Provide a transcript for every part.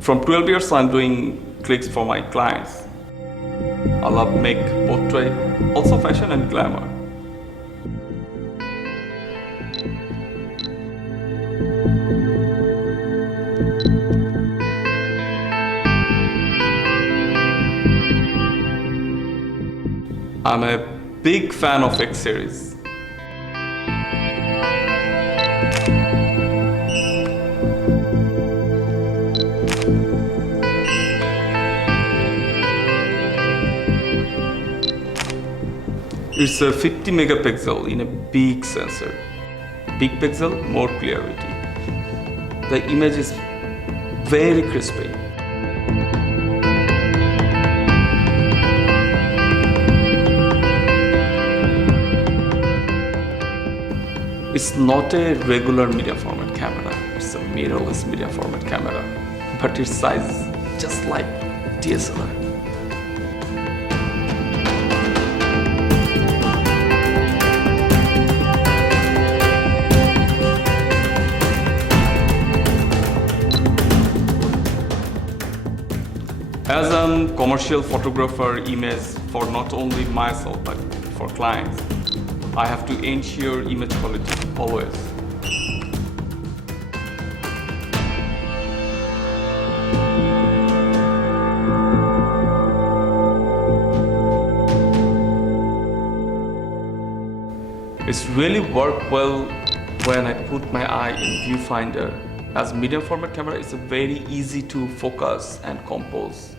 From 12 years, I'm doing clicks for my clients. I love make portrait, also fashion and glamour. I'm a big fan of X series. It's a 50 megapixel in a big sensor. Big pixel, more clarity. The image is very crispy. It's not a regular media format camera. It's a mirrorless media format camera, but its size is just like DSLR. As a commercial photographer, image for not only myself but for clients, I have to ensure image quality always. It's really worked well when I put my eye in viewfinder. As medium format camera, it's very easy to focus and compose.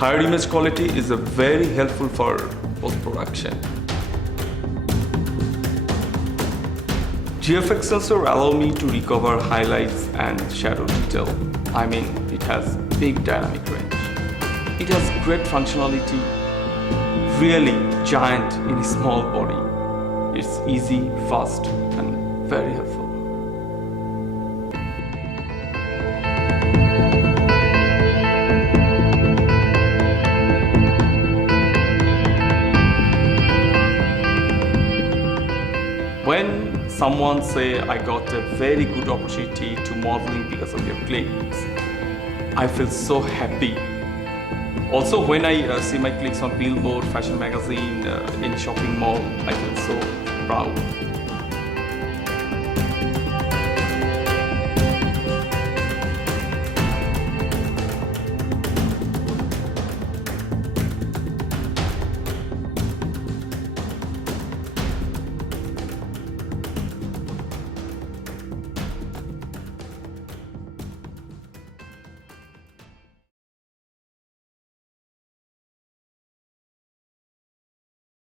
Higher image quality is very helpful for post-production. GFX sensor allow me to recover highlights and shadow detail. I mean, it has big dynamic range. It has great functionality, really giant in a small body. It's easy, fast, and very helpful. When someone say I got a very good opportunity to modeling because of your clicks, I feel so happy. Also, when I see my clicks on billboard, fashion magazine, in shopping mall, I feel so proud.